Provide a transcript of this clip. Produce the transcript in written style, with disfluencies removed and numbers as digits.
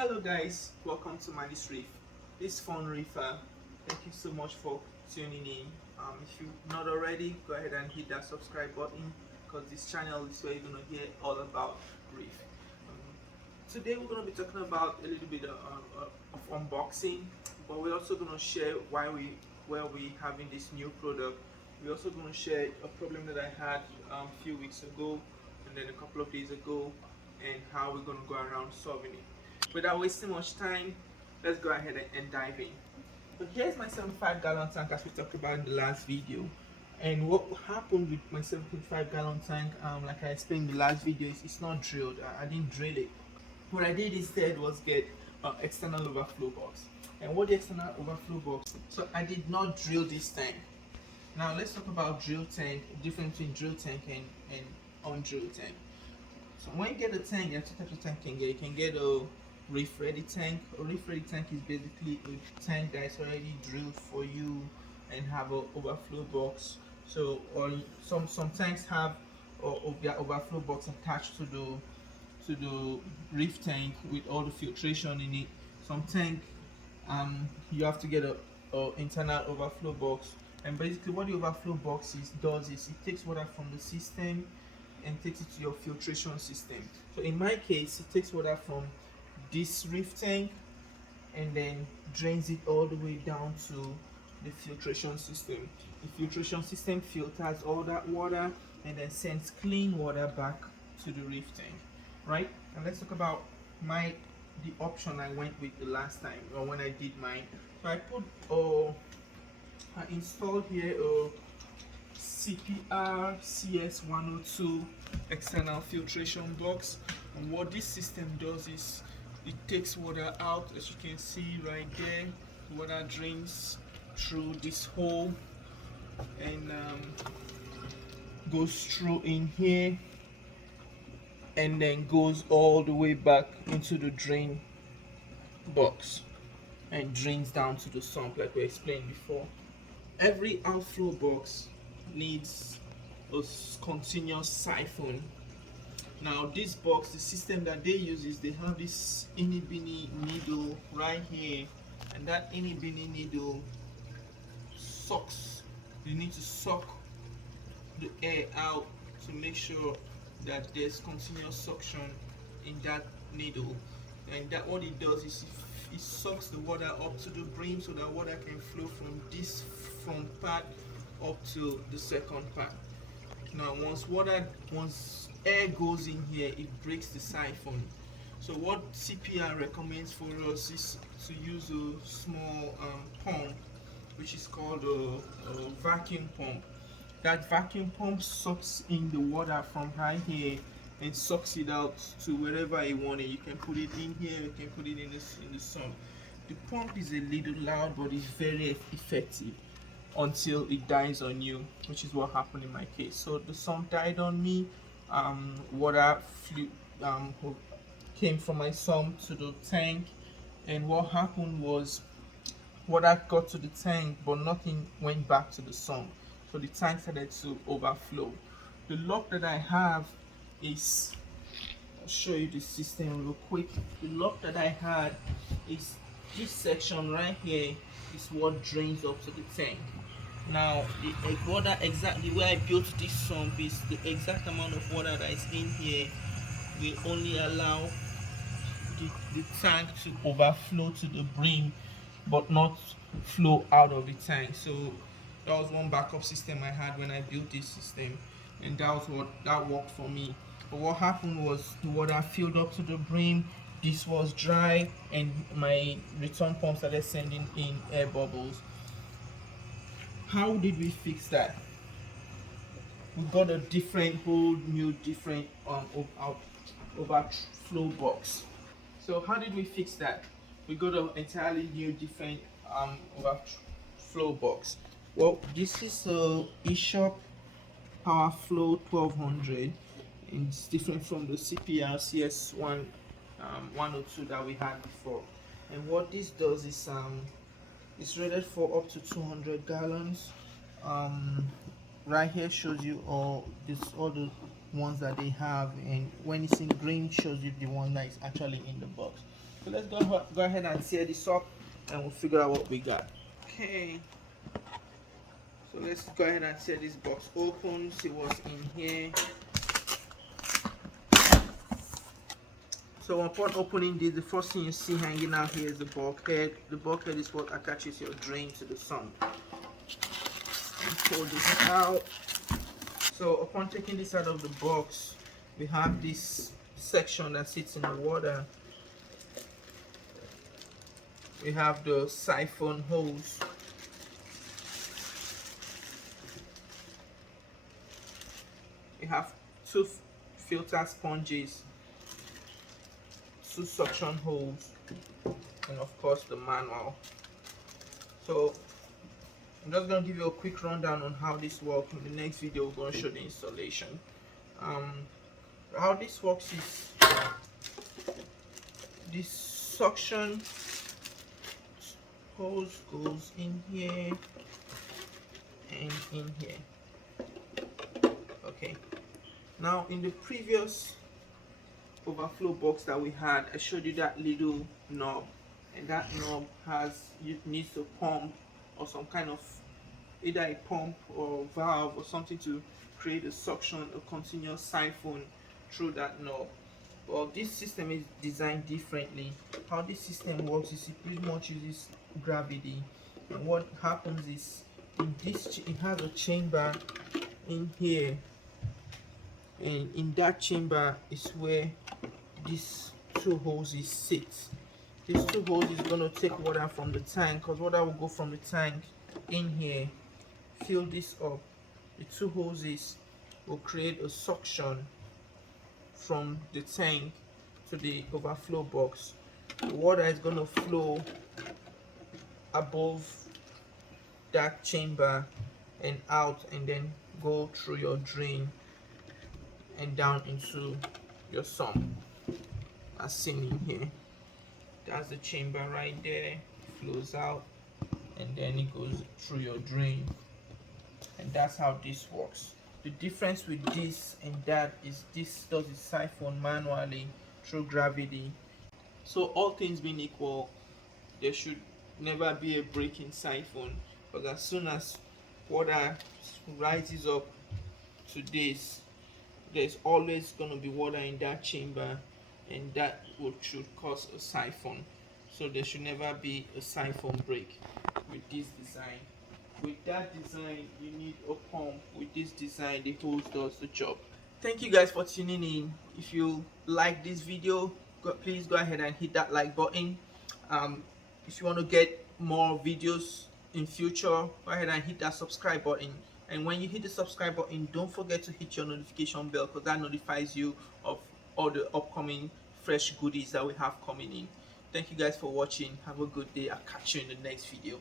Hello guys, welcome to my reef. This fun reefer. Thank you so much for tuning in. If you're not already, go ahead and hit that subscribe button because this channel is where you're gonna hear all about reef. Today we're gonna be talking about a little bit of unboxing, but we're also gonna share where we having this new product. We're also gonna share a problem that I had a few weeks ago and then a couple of days ago, and how we're gonna go around solving it. Without wasting much time, let's go ahead and dive in. So here's my 75-gallon tank as we talked about in the last video. And what happened with my 75-gallon tank, like I explained in the last video, is it's not drilled. I didn't drill it. What I did instead was get external overflow box. And what the external overflow box, so I did not drill this tank. Now let's talk about drill tank, difference between drill tank and undrilled tank. So when you get a tank, there are two types of tank you can get. You can get a reef ready tank. A reef ready tank is basically a tank that is already drilled for you and have an overflow box. So or some tanks have their overflow box attached to the reef tank with all the filtration in it. Some tank you have to get a internal overflow box, and basically what the overflow box does is it takes water from the system and takes it to your filtration system. So in my case, it takes water from this reef tank and then drains it all the way down to the filtration system. The filtration system filters all that water and then sends clean water back to the reef tank, right? And let's talk about the option I went with the last time, or when I did mine. So I installed here a CPR CS102 external filtration box, and what this system does is it takes water out. As you can see right there, water drains through this hole and goes through in here and then goes all the way back into the drain box and drains down to the sump like we explained before. Every outflow box needs a continuous siphon. Now this box, the system that they use is they have this itty bitty needle right here, and that itty bitty needle sucks. You need to suck the air out to make sure that there's continuous suction in that needle, and that what it does is it sucks the water up to the brim so that water can flow from this front part up to the second part. Now once air goes in here, it breaks the siphon. So what CPR recommends for us is to use a small pump, which is called a vacuum pump. That vacuum pump sucks in the water from right here and sucks it out to wherever you want it. You can put it in here, you can put it in the sump. The pump is a little loud, but it's very effective until it dies on you, which is what happened in my case. So the sump died on me. Water came from my sump to the tank, and what happened was water got to the tank, but nothing went back to the sump. So the tank started to overflow. The lock that I have is, I'll show you the system real quick. The lock that I had is this section right here is what drains up to the tank. Now the water, exactly where I built this sump, is the exact amount of water that is in here will only allow the tank to overflow to the brim but not flow out of the tank. So that was one backup system I had when I built this system, and that worked for me. But what happened was the water filled up to the brim, this was dry, and my return pump started sending in air bubbles. How did we fix that? We got a whole new different overflow box. So how did we fix that? We got an entirely new different overflow box. Well, this is a Eshopps PF1200, and it's different from the CPR CS102 that we had before. And what this does is it's rated for up to 200 gallons. Right here shows you all the ones that they have, and when it's in green shows you the one that is actually in the box. So let's go ahead and tear this up, and we'll figure out what we got. Okay, so let's go ahead and tear this box open, see what's in here. So upon opening this, the first thing you see hanging out here is the bulkhead. The bulkhead is what attaches your drain to the sump. Pull this out. So upon taking this out of the box, we have this section that sits in the water. We have the siphon hose. We have two filter sponges, two suction holes, and of course the manual. So I'm just going to give you a quick rundown on how this works. In the next video we're going to show the installation. How this works is this suction hose goes in here and in here. Okay, now in the previous overflow box that we had, I showed you that little knob, and that knob needs to pump, or some kind of either a pump or valve or something to create a suction, a continuous siphon through that knob. Well, this system is designed differently. How this system works is it pretty much uses gravity, and what happens is in this it has a chamber in here, and in that chamber is where these two hoses sit. These two hoses is going to take water from the tank, because water will go from the tank in here, fill this up. The two hoses will create a suction from the tank to the overflow box. The water is going to flow above that chamber and out, and then go through your drain and down into your sump, as seen in here. That's the chamber right there. It flows out and then it goes through your drain, and that's how this works. The difference with this and that is this does the siphon manually through gravity. So all things being equal, there should never be a break in siphon, because as soon as water rises up to this, there's always going to be water in that chamber, and that should cause a siphon. So there should never be a siphon break with this design. With that design, you need a pump. With this design, the hose does the job. Thank you guys for tuning in. If you like this video, please go ahead and hit that like button. If you want to get more videos in future, go ahead and hit that subscribe button. And when you hit the subscribe button, don't forget to hit your notification bell, because that notifies you of all the upcoming fresh goodies that we have coming in. Thank you guys for watching. Have a good day. I'll catch you in the next video.